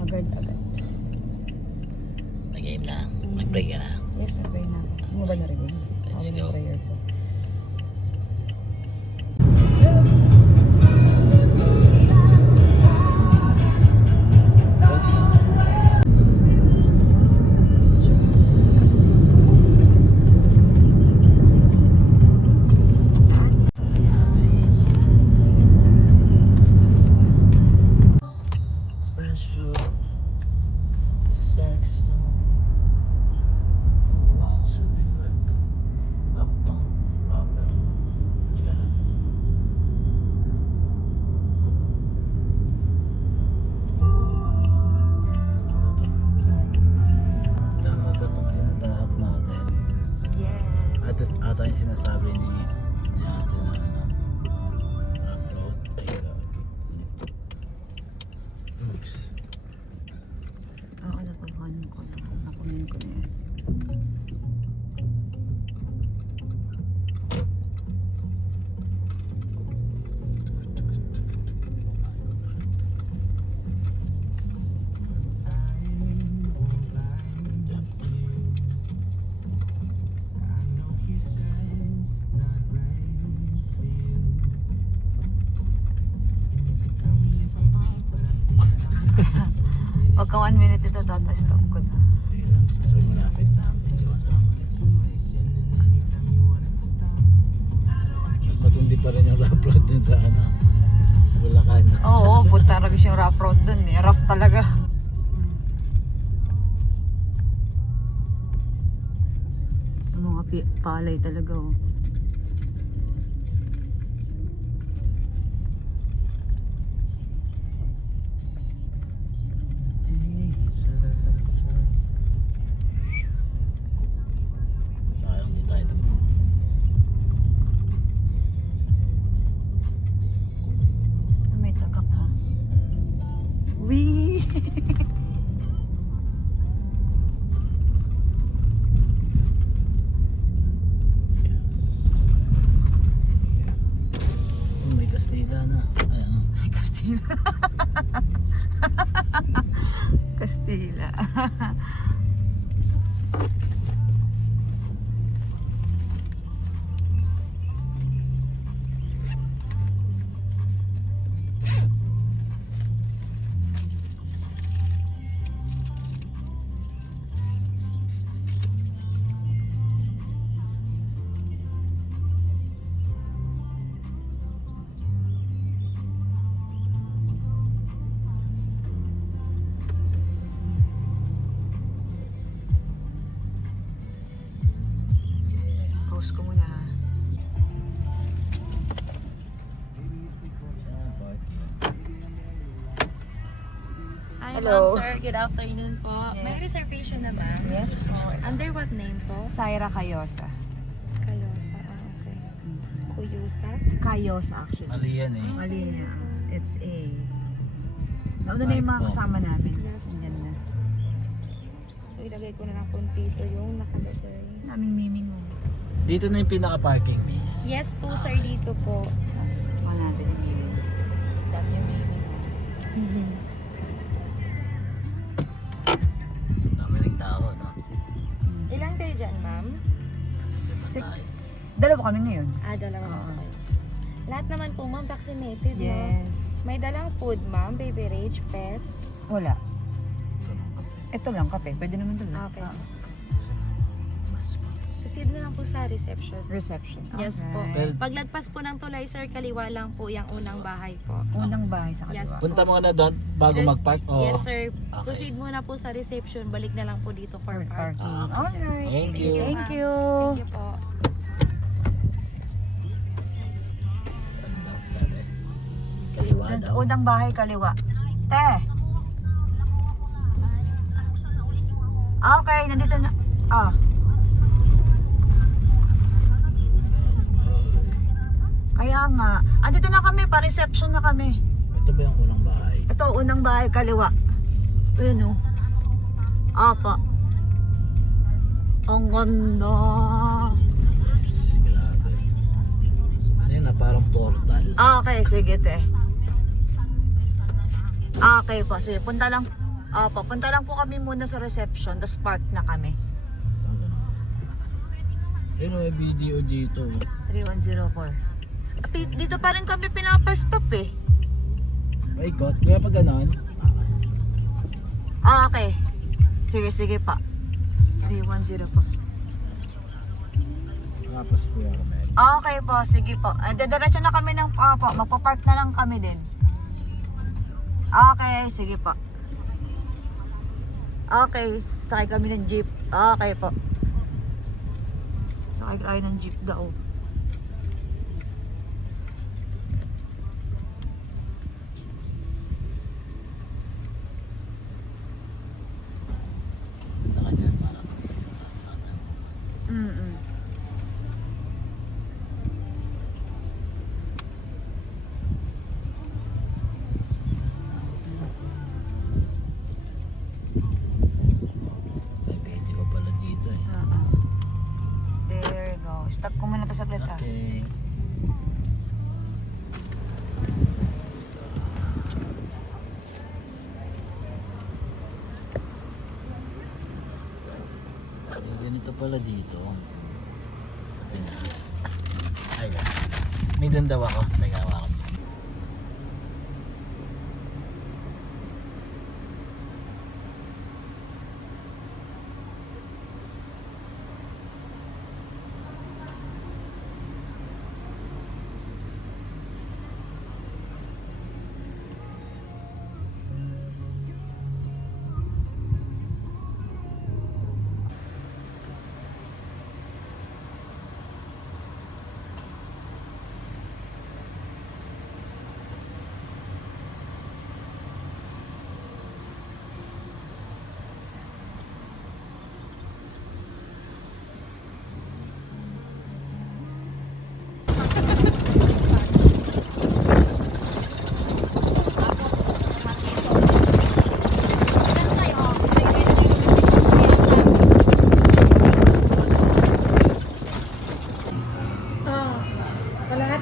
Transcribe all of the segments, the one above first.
Agad-agad. Nag-game na. Nag-break ka na. Yes, nag-pray na ako. Ano ba narinig? Let's Ako go. ng prayer ko. Yes. Ata yung sinasabi ni ate na upload. Ay, oops. Ako napapanin ko na. Napapanin ko na yan. Pagka 1 minute ito, stop ko na. Sige, tapos huwag malapit sa amin. Mas matundi pa rin yung upload dun sa Bulacan. Oo, punta ragis yung rough road dun eh. Rough talaga. Yung mga palay talaga oh. Sayang di tayo dun. May tagak ha. Wee! May Kastila na. Ayan. Ay, Kastila. Kastila. Post ko muna ha. Hi, Hello. ma'am, sir. Good afternoon po. May Yes. reservation na, ma'am. Yes. Under what name po? Saira Cayosa. Kayosa. Okay. Kuyusa? Cayosa actually. Mali yan eh. Mali na. It's A. Nauna na yung mga kasama namin. Yes. Andyan na. So, ilagay ko na lang kung dito yung nakalagay. Naming miming mo. Dito na yung pinaka-parking, miss. Yes po, sir. Dito po. Tapos, tuwa natin yung miming. Dami yung miming mo. Dami ng tao, no? Ilan kayo dyan, ma'am? 6. Dalawa kami ngayon. Dalawa Oo. po kayo. Lahat naman po, ma'am, vaccinated, no? Yes. May dalang food, ma'am, beverage, pets. Wala. Ito lang kape. Pwede naman ito. Okay. Proceed na lang po sa reception. Reception. Yes Okay. po. Pero- Paglagpas po ng tulay, sir, kaliwa lang po yung unang bahay po. Unang bahay sa kaliwa. Yes. Punta mo na doon bago mag-park? O... Yes, sir. Okay. Proceed muna po sa reception. Balik na lang po dito for park. Parking. Ah, okay. Alright. Thank you. Thank you. Thank you po. Sabi. Kaliwa Dun sa daw. unang bahay kaliwa. Te! Okay, nandito na. Kaya nga. Andito na kami, pa-reception na kami. Ito ba yung unang bahay? Ito, unang bahay kaliwa. Ito yun oh. Apa. Ang ganda. Yes, grabe. Ano yun na parang portal. Okay, sige te. Okay po, sige. Punta lang. Opo, punta lang po kami muna sa reception, tapos park na kami. Ah, ganun. Pero may video dito. 3104. At dito pa rin kami pinapastop eh. Paikot. Kaya pag ganon, Okay. Sige pa. 310 po. nakapas ko yan kami. Okay po, sige po. Diretso na kami ng, po, magpa-park na lang kami din. Okay, sige po. Okay, sakay kami ng jeep. Okay po. Sakay kayo ng jeep daw. Punta ka dyan para sa atin. Mm-mm. May video pala dito eh. There you go. Stop ko muna ito sa plata. Okay. Ganito pala dito. Sa Pinas. Ayan. May doon daw ako. Teka, ako.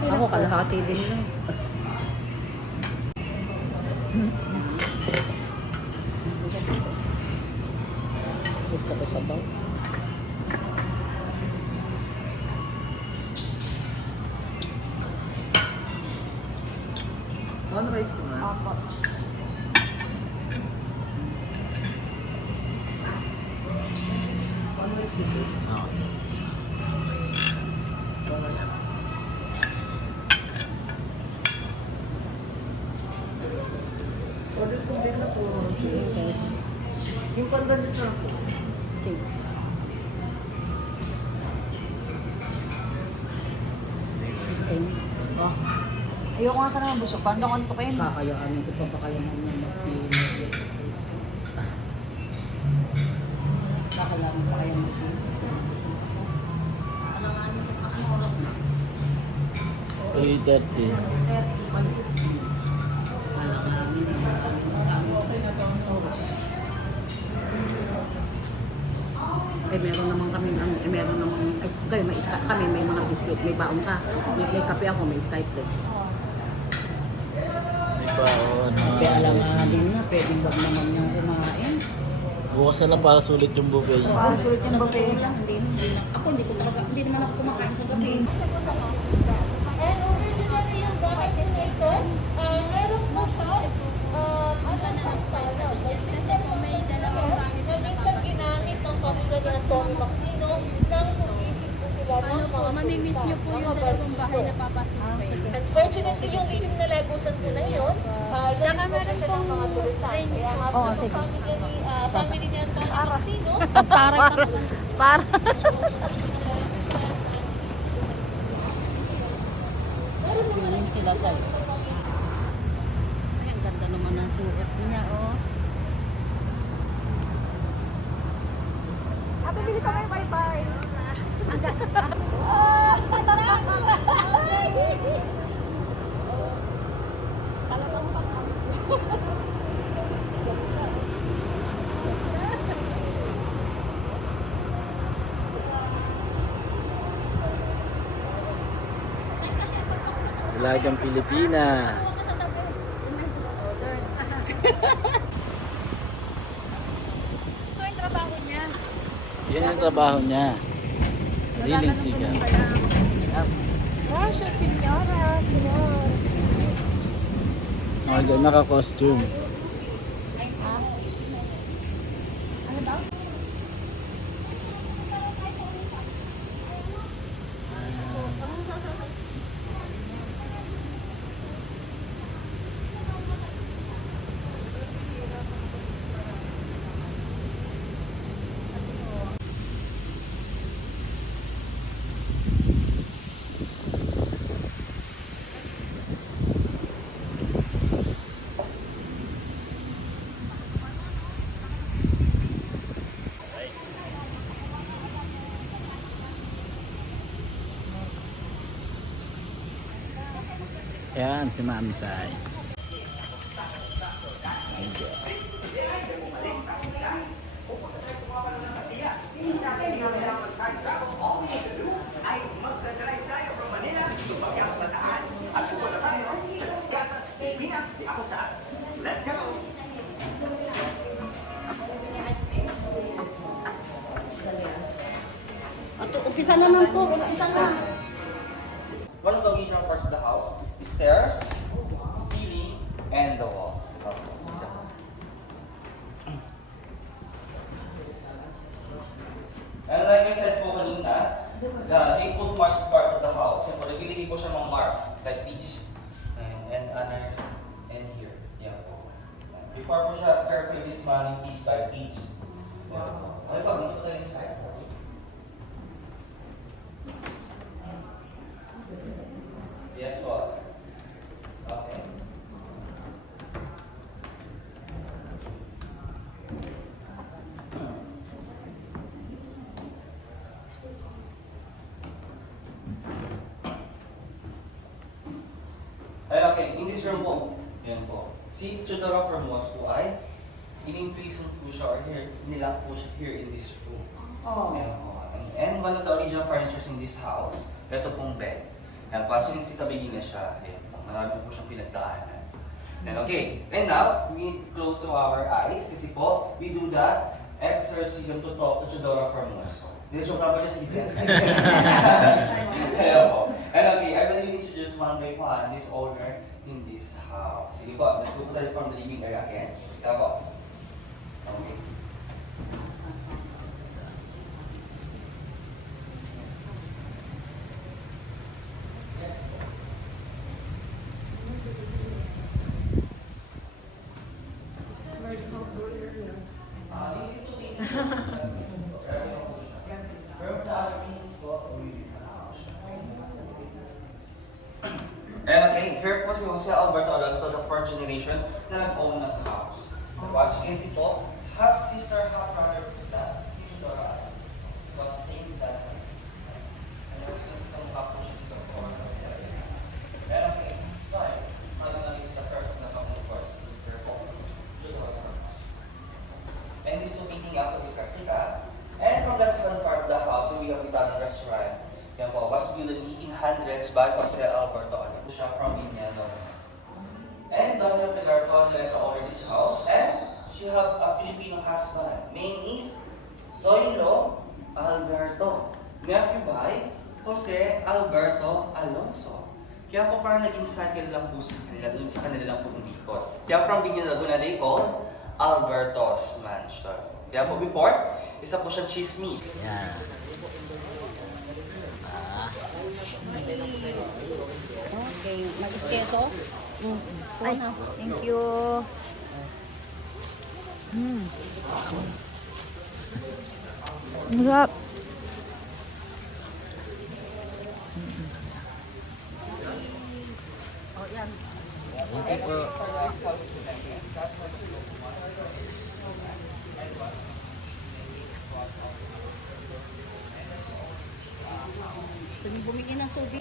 Ako kalahati din lang. Gusto ko sabaw. Ano rice ko na? Opo. Orders complete na po. Yung pandan niyo sa po. Sige. Okay. Oh. Ayoko nga sana mabusok. Paano ako antukin? Kakayaanin ko pa ba kayo ng mag-pili? Kakayaanin pa kayo mag-pili? Alanganin ko pa. Anong oras na? 3:30. Meron naman kami, meron naman, kayo may kami, may mga biscuit, may baon ka. May kape ako, may Skype din. May baon. Kaya alam nga din na, pwedeng wag naman niyang kumain. Bukas na lang para sulit yung buffet. Para sulit yung buffet. Hindi na. Ako hindi naman ako kumakain sa gabi. And originally yung vaccinator, meron po siya, ano na lang tayo, kasi po may dalawang gamit na minsan ginamit ng pamilya ni Antonio Maxino nang tumisip po sila ng mga Mamimiss niyo po yung dalawang bahay na papasukin. Unfortunately, yung living na Lagusan po na yun, Tsaka yan po meron kasi ng pong mga tulisan. Kaya nga po yung family ni Antonio Maxino, Para. Feeling sila sa'yo. Ay, ang ganda naman ng suot niya, oh. Ate, bilis ako yung bye-bye. Dalagang Pilipina. Yan ang trabaho niya. Sariling sigaw. Gracias, señora. Señor. Naka-costume. Yan, si Ma'am Sai. At umpisa na lang po, umpisa na. One of the original parts of the house is stairs, ceiling, and the wall. And like I said po kanina, the equal marks part of the house, and po, nagbiligi po siya mga mark, like these. And other, and here. Yan po. Before po siya carefully dismantling piece by piece. Yan po. Okay po, dito po tayo inside. Yes po. Okay. Ay, okay, in this room po, yan po. Si Chodora Formos po ay in-imprison po siya or here, nilang po siya here in this room. Oh. Yan po. And one of the original furnitures in this house, ito pong bed. Yan, pasok yung si tabigin na siya. Yan, marami po siyang pinagdaanan. Yan, okay. And now, we need to close to our eyes kasi po, we do the exorcism to talk to Chodora Formos. Hindi siya pa just evidence. Hello po. And okay, I will introduce one by one this owner in this house. Sige po, let's go po tayo from the living area again. Sige po. Okay. And okay, here po si Jose Alberto Alonso, the fourth generation na nag-own ng house. As you can see po, half sister, half brother po sila. Theodora Alonso. Was same that. And as you can see, kamukha po siya dito po. And okay, it's fine. Magandang is the first na pang-course. And these two meeting up is Kartika. And from the second part of the house, we have Italian restaurant. Yan po, was built in 1800s by Jose Alberto Alonso. Siya from Indiano. And Donna Tegarto left to owner this house. And she have a Filipino husband. Name is Zoilo Alberto. Nephew by Jose Alberto Alonso. Kaya po parang naging cycle lang po sa kanila, dun sa kanila lang po umikot. Kaya from Binyan Laguna, they call Alberto's Mansion. Kaya po before, isa po siyang chismis. Yan. Okay, mag-iskeso. Ay, thank you. Masarap. Thank you po. Bumili ng subi.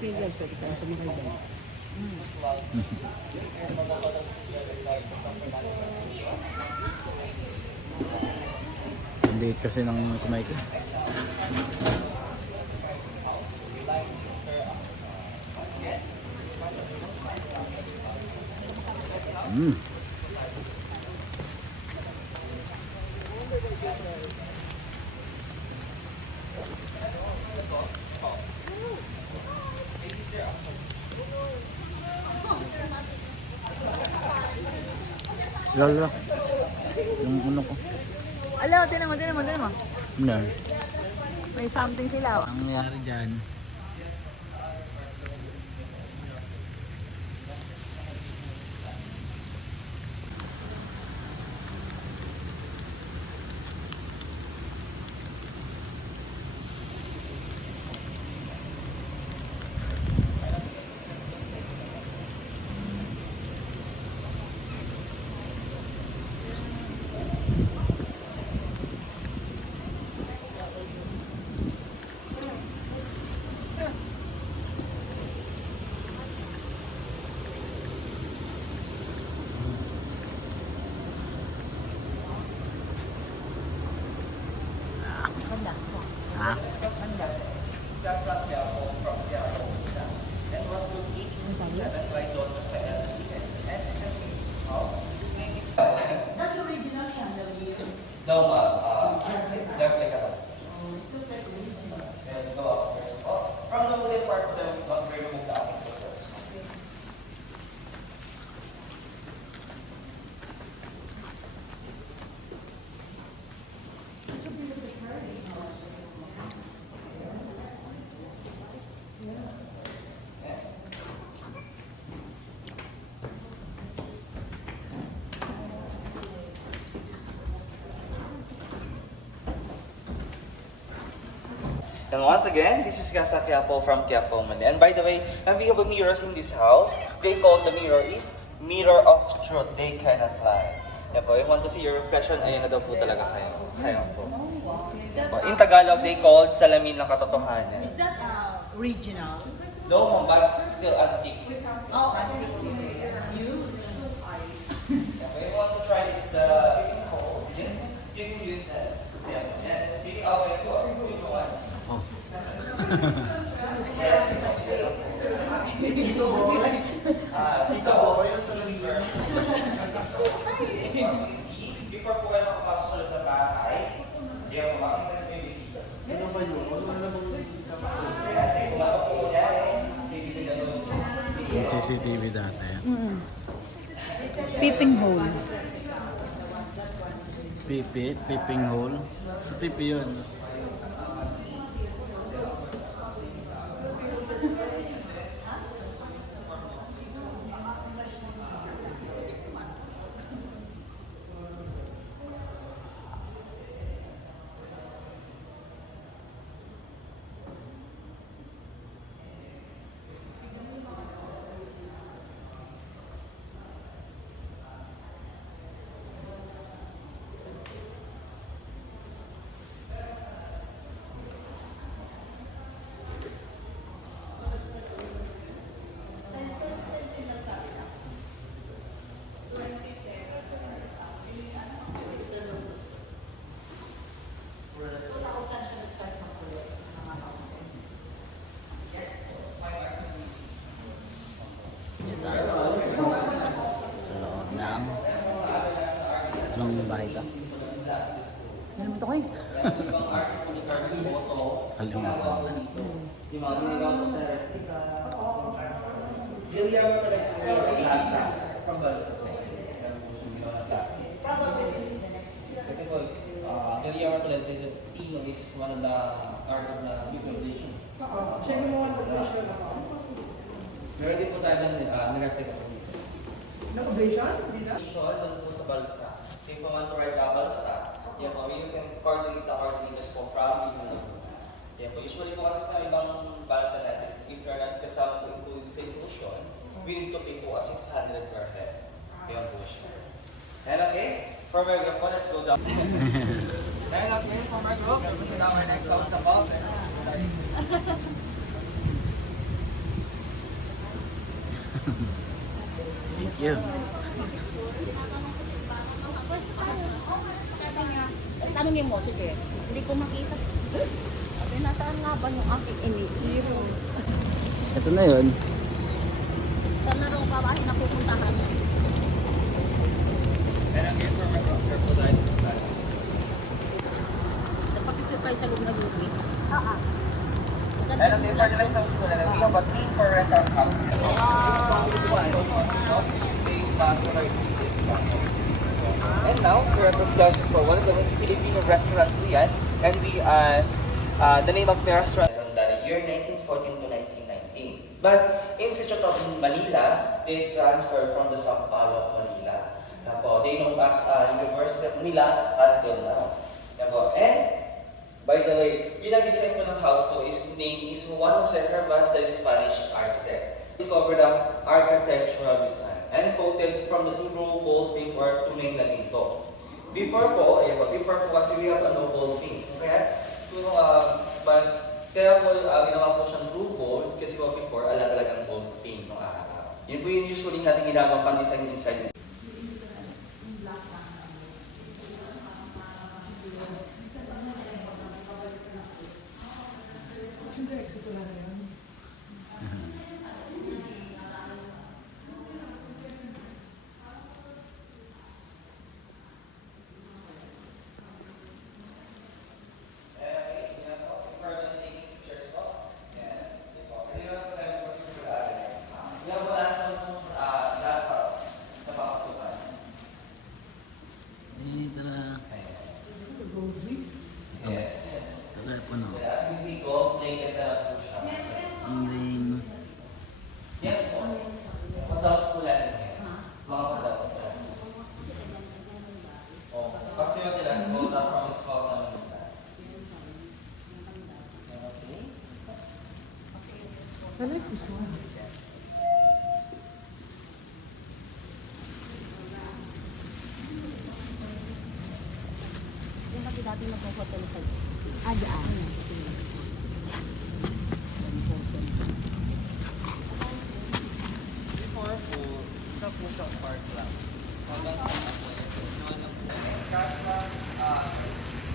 Pigil po, ito ang tumigal ba? Ang liit kasi ng kumay ko. Lolo. Yung ano ko. Ala, tinan mo. Ano? May something sila. Ang nangyari dyan. Ha? No, replica. And so upstairs. From the wooden part of them, not very remove the attic first. And once again, this is Casa Quiapo from Quiapo, Manila. And by the way, we have mirrors in this house. They call the mirror is mirror of truth. They cannot lie. Yan po, if you want to see your reflection, ayun na daw po talaga kayo. Ayun po. Yan po. In Tagalog, they call salamin ng katotohanan. Is that original? No, but still antique. Oh, antique. If you want to try it, you can use that. Yes. And you can always do it if you want. Yes. Tito Boy, before po kayo makapasok sa loob ng bahay, hindi ako makakita ng bisita. Ano ba yun? Yung CCTV dati. Peeping hole. Peeping hole. Sa pipi yun. Sa loob ng... Anong bahay ito? Ano mo ito ko eh? Kalimutan. Yung mga ginagawa ko sa replica. William talaga sa glass na. Sa balsa especially. Kasi po, William talaga the Tino is one of the art of the visualization. Siya gumawa ng operation ako. Meron din po tayo ng replica po dito. Nag-operation? Dito? Doon po sa balsa. If you want to ride the balsa, yan po, you can coordinate the coordinators po from you. Yan po, usually po kasi sa ibang balsa natin, if you're not kasama po into the same ocean, we need to pay po 600 per head. Yan po siya. And okay, from our group po, let's go down. And okay, from our group, let's go down our next house na po. Thank you. Tanungin mo, sige. Hindi ko makita. Sabi, nasaan nga ba yung aking inihiro? Ito na yun. Saan na raw pa napupuntahan? And okay, from our group, let's go down. Napakipip kayo sa loob na lupi. And okay, for the next house po, we have a 3 for rental house. now, we're at the schedule for one of the Filipino restaurants yan. And the name of the restaurant from the year 1914 to 1919. But Institute of Manila, they transferred from the Sao Paulo of Manila. Yan po, they known as University of Manila until now. Yan po. And by the way, yung nag-design po ng house po is name is Juan Jose Hervas, the Spanish architect. Discovered ang architectural design and quoted from the two-row gold thing or tunay na ginto. Before po, ayan po, before po kasi we have a no gold thing. Okay? So, but kaya po ginawa po siyang true gold kasi po before, ala talagang gold thing nung araw. Yun po yung usually natin ginagawa pang design inside. Eh, tara. Yes. Telepono. As you see, gold-plated na po siya. Ang ring. Yes po. Madalas po natin yan. Mga madalas na. Oh, kasi yung tilas ko, na-promise ko naman nila. Okay. I like this one. Yung kasi dati nag-hotel sa Daan. Before po, isa po siyang park lang. Hanggang sa ako, ito lang po.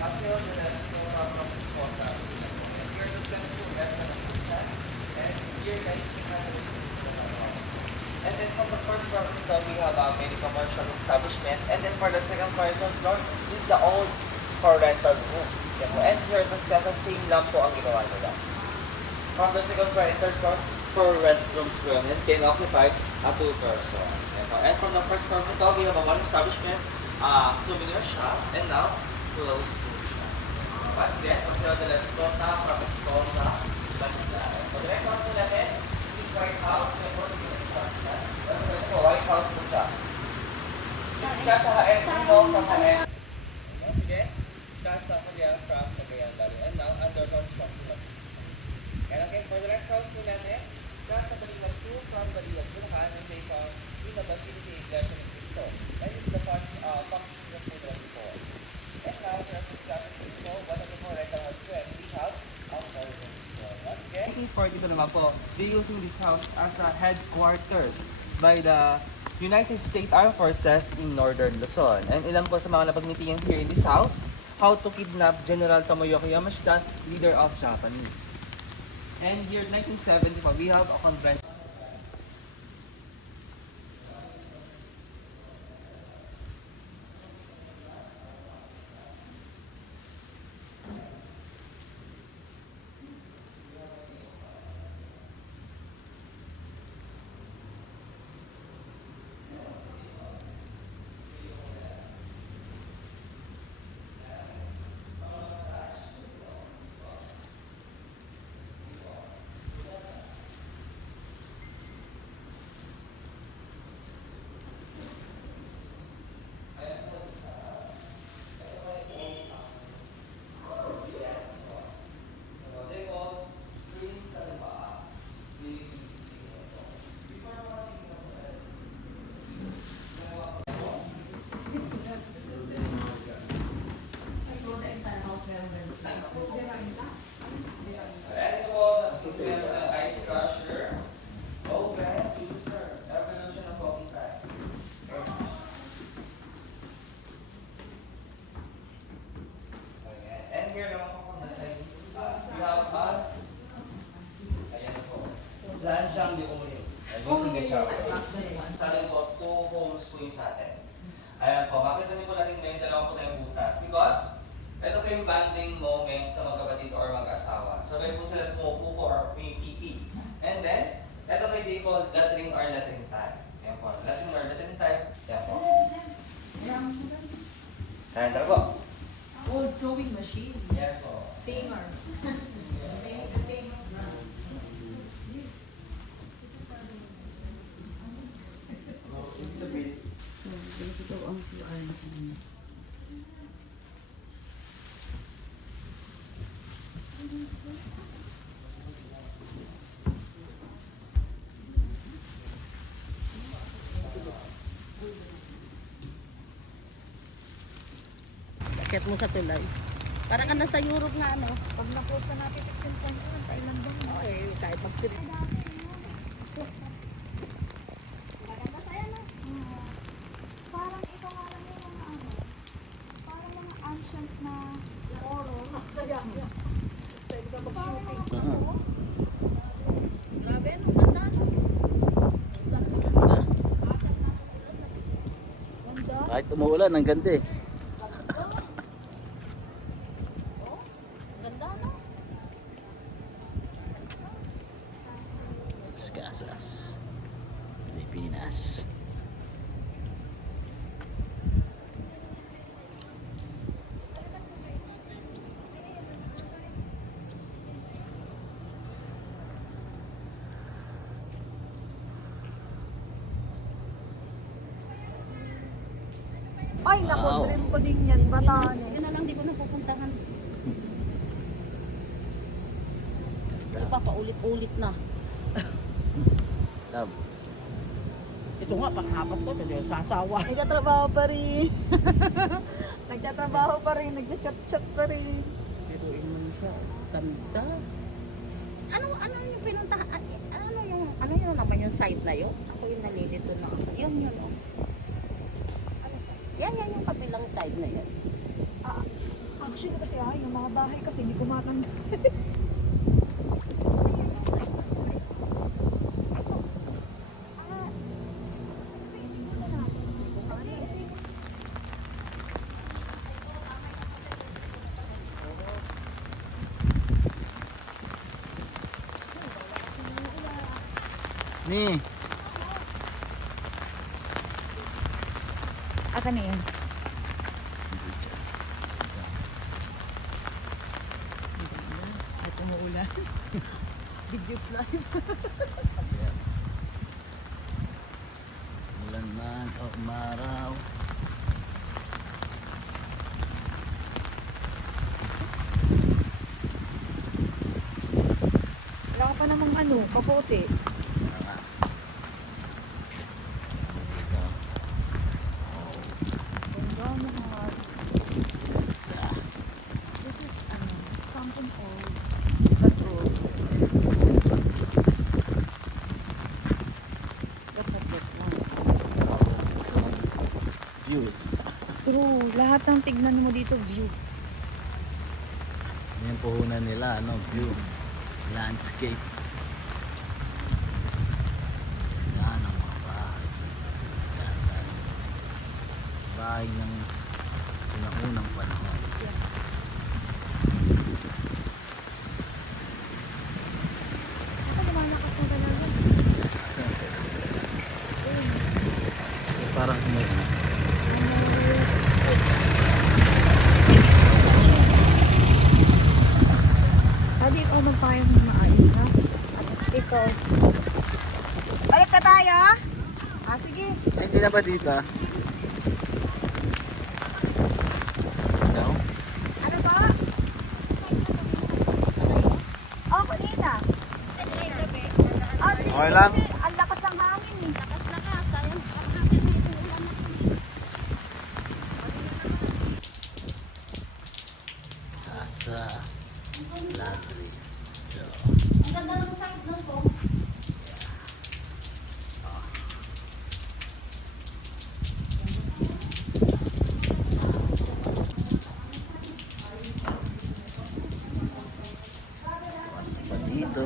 Kasi yung tilas ko, from Scotland. And here the central restaurant of Busan. And here, guys, and then from the first floor, we have many commercial establishment. And then for the second floor, is the old for rental rooms. Yan po. And here, the second same lang po ang ginawa nila. From the second floor and third floor, for rent rooms po yun. And can occupy a 2 person. Yan po. And from the first floor nito, we have a one establishment, souvenir shop, and now, closed food shop. Once again, Paseo de la Escota, from Escota, Manila. So the next one po natin, is White House. Yan po, White House po siya. Siya sa haen, sa haen. Sige. Casa Julia from Cagayan Valley and now under construction. And okay, for the next house po natin, Casa Balilag 2 from Balilag, Bulacan and they found in the Basilica Iglesia ni Cristo. And it's the function of the before. And now, just discussing Cristo, one of the more rental houses and we have our Northern Cristo. Once again, 1942 naman po, they're using this house as a headquarters by the United States Armed Forces in Northern Luzon. And ilan po sa mga napag-meetingan here in this house, how to kidnap General Tomoyoki Yamashita, leader of Japanese. And year 1970, we have a convention. Lanchang de Oreo. Ayun, sige siya. Sa atin po, 2 homes po yung sa atin. Ayan po, makita niyo po natin ngayon dalawa po tayong butas. Because, ito po yung bonding moments sa magkapatid or mag-asawa. Sabay po sila pumupupo or pumipipi. And then, ito po yung they call latrine or latrine time. Ayan po, latrine or latrine time. Ayan po. And tara po. Old sewing machine. Yes po. Singer. So, ganito daw ang CR na kanina. Akit mo sa tulay. Parang ka nasa Europe nga, no? Pag na-post na natin 16.1, kailan ba? Okay, kahit mag-trip. Parang ito nga lang yung mga ano. Parang mga ancient na oro. Grabe, no? Ganda, no? Kahit umuulan, ang ganda eh. Ganda, no? Casas, Pilipinas. Ay, naku, Wow. dream ko din yan, Batanes. Yun na lang, di ko napupuntahan. Di ba, paulit-ulit na. Love. Ito nga, pang-apat ko, hindi sasawa. Nagtatrabaho pa rin. Nagtatrabaho pa rin, nagchat-chat pa rin. Biruin mo na siya. Ganda. Ano yung pinuntahan? Ano yung naman yung site na yun? Ako yung nalilito na ako. Yun. Oh. Yan yung kabilang side na yun. Actually kasi yung mga bahay kasi hindi ko matanda. Ni, Aka na yan. Ay, umuulan. Videos live. ulan man o umaraw. Wala ka pa namang kapote. Dito. Ganda mo nga. This is something old. But old. That's a good one. Gusto mong view. True. Lahat ng tignan mo dito, view. Yan yung puhunan nila, view. Landscape. Yan ang mga bahay. Casas. Bahay ng sinaunang panahon. Ako lumalakas na talaga. Asan sila? Parang may Pwede ikaw magpayang ng maayos, ha? Ikaw. Balik ka tayo, ha? Sige. hindi na ba dito? Ikaw? Ano ba? Kanina. Okay lang. Ang lakas ng hangin, eh. Asa Laundry. Ang ganda ng site na to. Pa dito.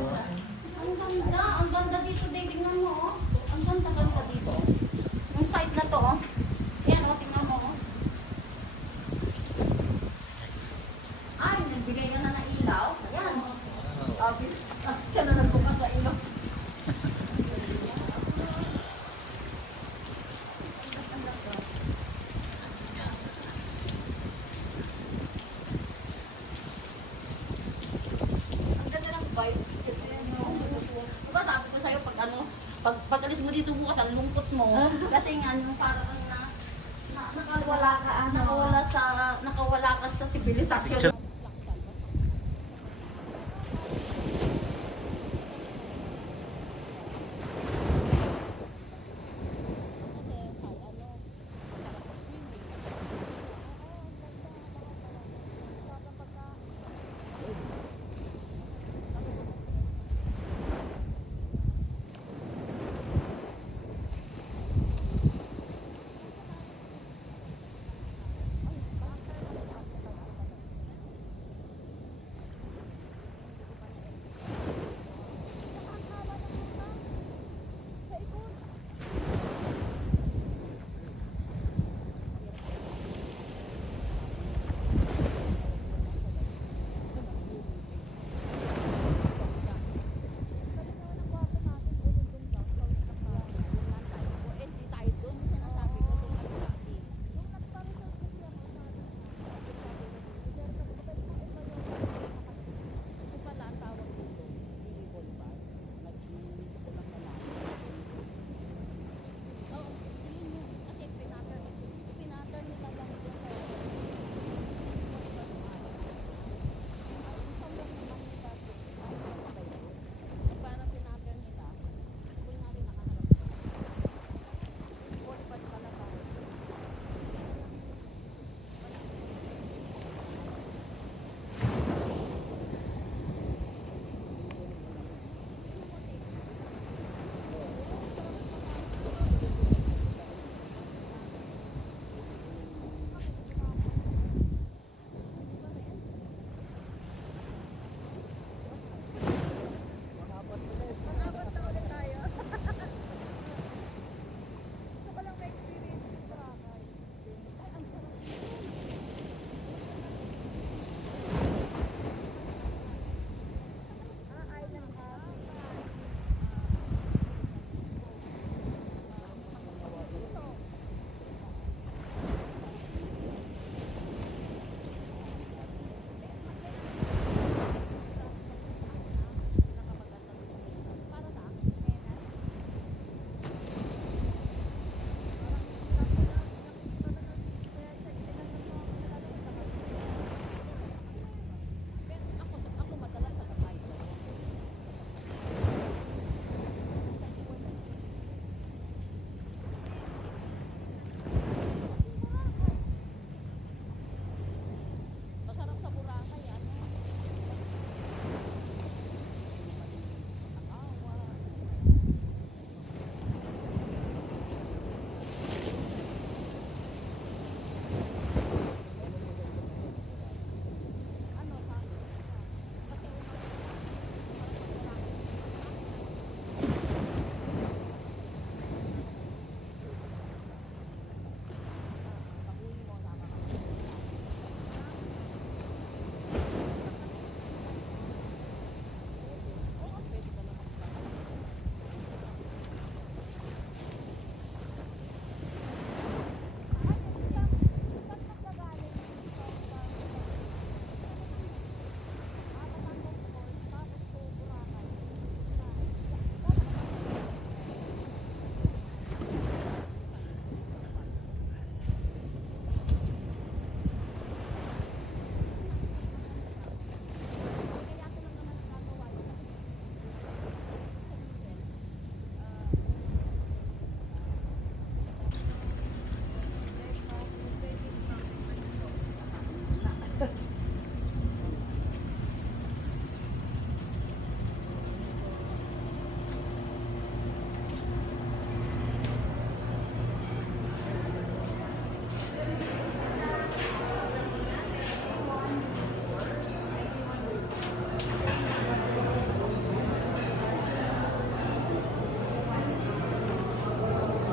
Ang ganda dito, Dave. Tingnan mo, oh. Ang ganda dito. Yung site na to, oh. Yan, oh, tingnan mo, oh. Ay, nagbigay ka na ng ilaw. Ayan. Siya na mo dito bukas, ang lungkot mo. Kasi nga, nung parang nakawala ka sa sibilisasyon.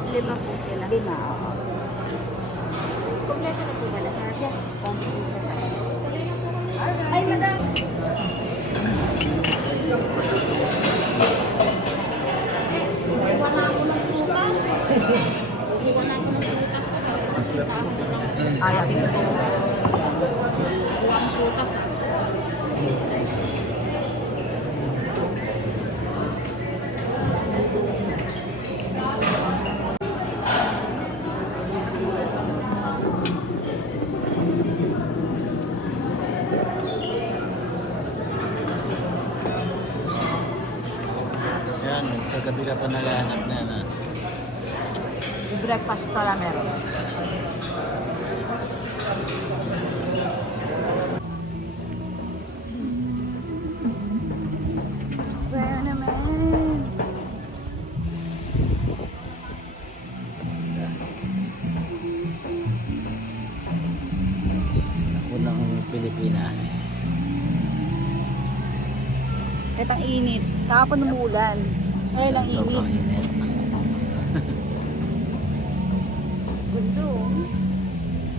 Lima po sila. Lima, oo. Kompleto na po ba lahat? Yes, computer. Ay, madam! Iwan na ako ng prutas. Iwan na ako ng prutas. Punta ako na lang. Alam ko. Iwan prutas. Hindi ka pa naghahanap na na. Yung breakfast pala meron. Where naman? Unang Pilipinas. Kahit ang init. Kahapon umuulan. Ngayon ang Sobrang init. init. Gundo.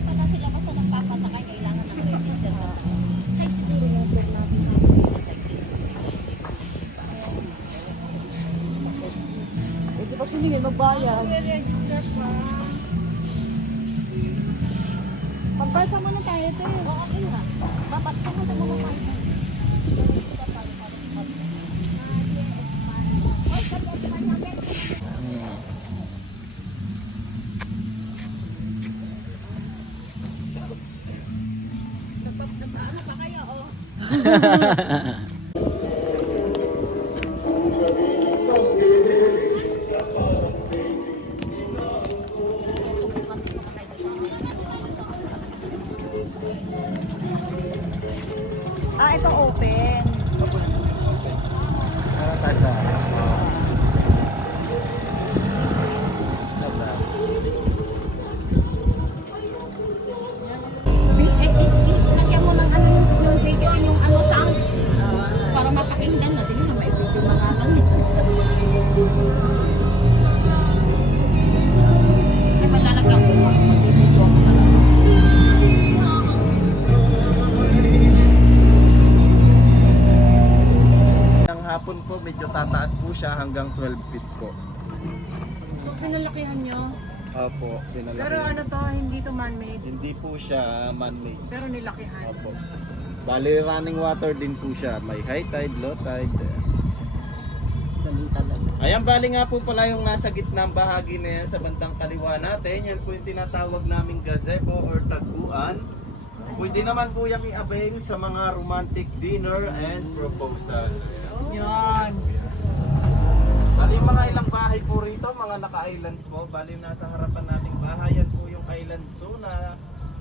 Pala sila basta nagpapasakay, kailangan ng register. Ay, siguro yung book natin. Eh, di ba sumingin, magbayad. Pagpasa muna tayo ito eh. Oo, okay na. Dapat ka mo sa mga kain. Ah, ito open. Tasha. Lagyan mo ng ano yung video, yung ano sound. Para mapakinggan natin yun. May video mangalang nito. Ay, malalagyan ko. Mag-video ako na lang. Ang hapon po, medyo tataas po siya hanggang 12 feet po. So, pinalakihan nyo. Opo, pinalaki. Pero ano to, hindi to man-made. Hindi po siya man-made. Pero nilakihan. Opo. Bali, running water din po siya. May high tide, low tide. Ayan, bali nga po pala yung nasa gitnang bahagi na yan sa bandang kaliwa natin. Yan po yung tinatawag naming gazebo or taguan. Pwede naman po yung i-avail sa mga romantic dinner and proposal. Yan. Bali, mga ilang bahay po rito, mga naka-island po. Bali, nasa harapan nating bahay, yan po yung island 2 na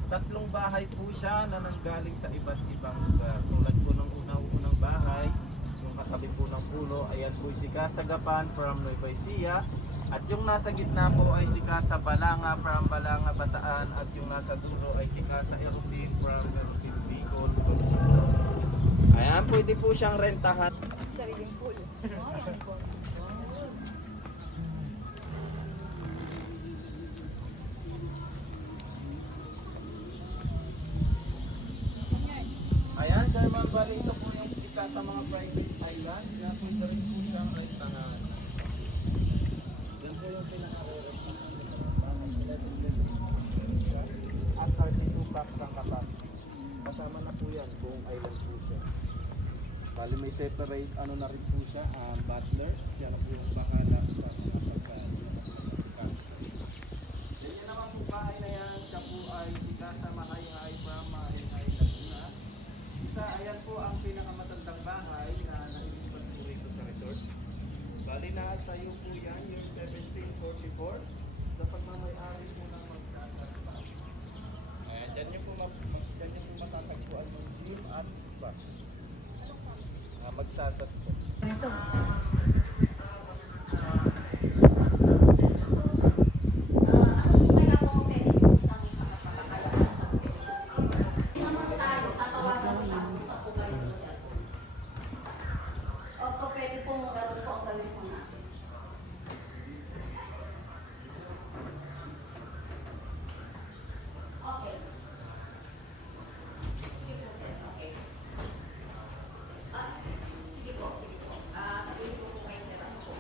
3 bahay po siya na nanggaling sa iba't ibang lugar. Tulad po ng unang bahay, yung katabi po ng pulo, ayan po si Casa Gapan from Nueva Ecija. At yung nasa gitna po ay si Casa Balanga from Balanga, Bataan. At yung nasa dulo ay si Casa Erosin from Erosin, Bicol. Ayan, pwede po siyang rentahan. Sariling pool. Ayan, Sir Ma'am, bali ito po yung isa sa mga private island. Kaya pwede rin po siyang rentahan. Yan po yung pinaka-rentahan. At 32 packs ang capacity. Kasama na po yan, buong island po siya. Bali may separate ano na rin po siya, butler. Siya na po yung bahala sa mga pagkain. Yan naman po bahay na yan. Siya po ay siga sa Mahay-Hay from Mahay-Hay Laguna. Isa, ayan po ang pinakamatandang bahay na nailipad po rito sa resort. Bali na tayo po yan yung 1744 sa pagmamayari po ng magsasaspa. Ayan, dyan niyo po matatagpuan ng gym at spa. Magsasas po. Ito. Opo, pwede po magano'n po ang gawin po natin. Okay. Sige po, sir. Okay. Sige po, sige po. Pwede po po kayo, sir. Ako po.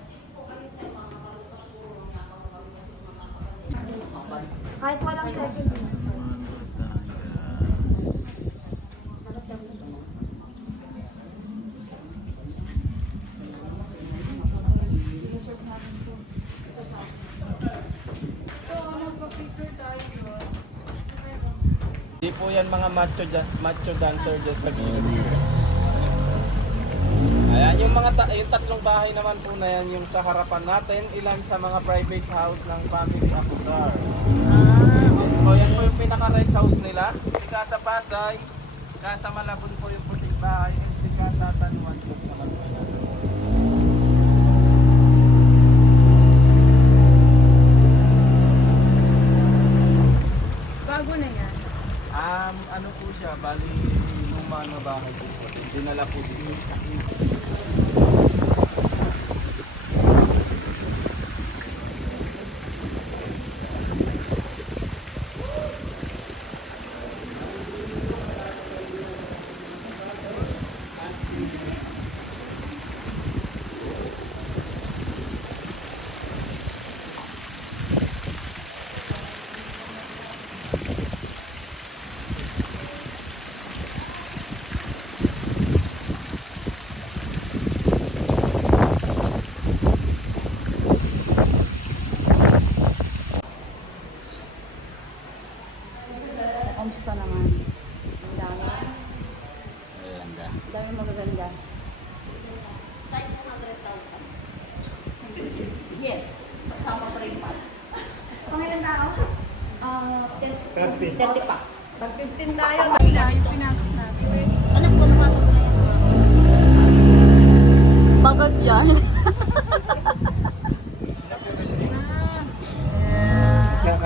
Kasi po kayo, sir, mga kalupas po, mga kalupas kasi mga kapatid. Kahit walang seconds. Hindi po yan mga macho dancer dyan sa gilid. Yes. Ayan, yung yung tatlong bahay naman po na yan, yung sa harapan natin, ilan sa mga private house ng family Acudar. Yes po, yan po yung pinaka-rest house nila. Si Casa Pasay, Casa Malabon po yung puting bahay, and si Casa San Juan po naman po yung nasa loob. Bago na yan. Ano po siya, bali luma na bahay po po. Dinala po dito. Kamusta naman? Ang dami. Maganda. Ang dami magaganda. Site 100,000. Yes. Kasama breakfast. Pangilan tao? 30 packs. Pag 15 tayo, nabila yung pinasok natin. Anak ko, napasok na yan. Pagod yan.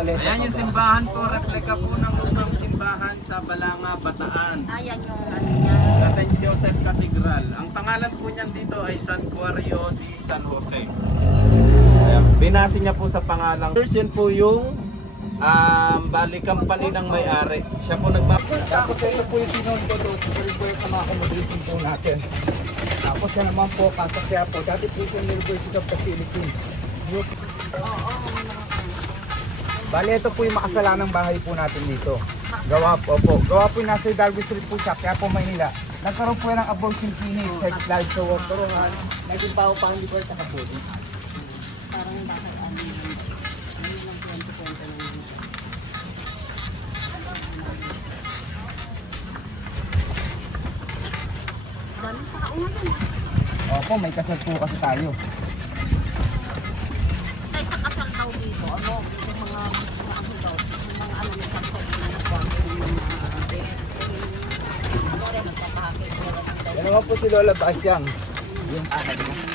Ayan yung simbahan po, replika po ng lumang simbahan sa Balanga, Bataan. Ayan yung ano niya. Sa St. Joseph Cathedral. Ang pangalan po niyan dito ay Santuario de San Jose. Ayan, binasi niya po sa pangalang. First yun po yung bali company ng may-ari. Siya po Tapos ito po yung pinunod ko doon, ito po yung mga accommodation po natin. Tapos yan naman po, kasakya po, dati po yung University of the Philippines. Bali, ito po yung makasalanang bahay po natin dito. Gawa po yung nasa Darby Street po siya, kaya po Maynila. Nagkaroon po yan ng abortion clinic, sex life, so turuhan. Naging pa hindi po rin nakapuli. Parang dahil ano yung 2020 na yun. Opo, may kasal po kasi tayo. Sa kasal daw dito, ano, yung mga ano daw, yung mga ano ng kasal, yung mga family, yung mga best friend, ano rin, nagpapahakit sila ng daw. Yan naman po si Lola Basyang, yung anak niya.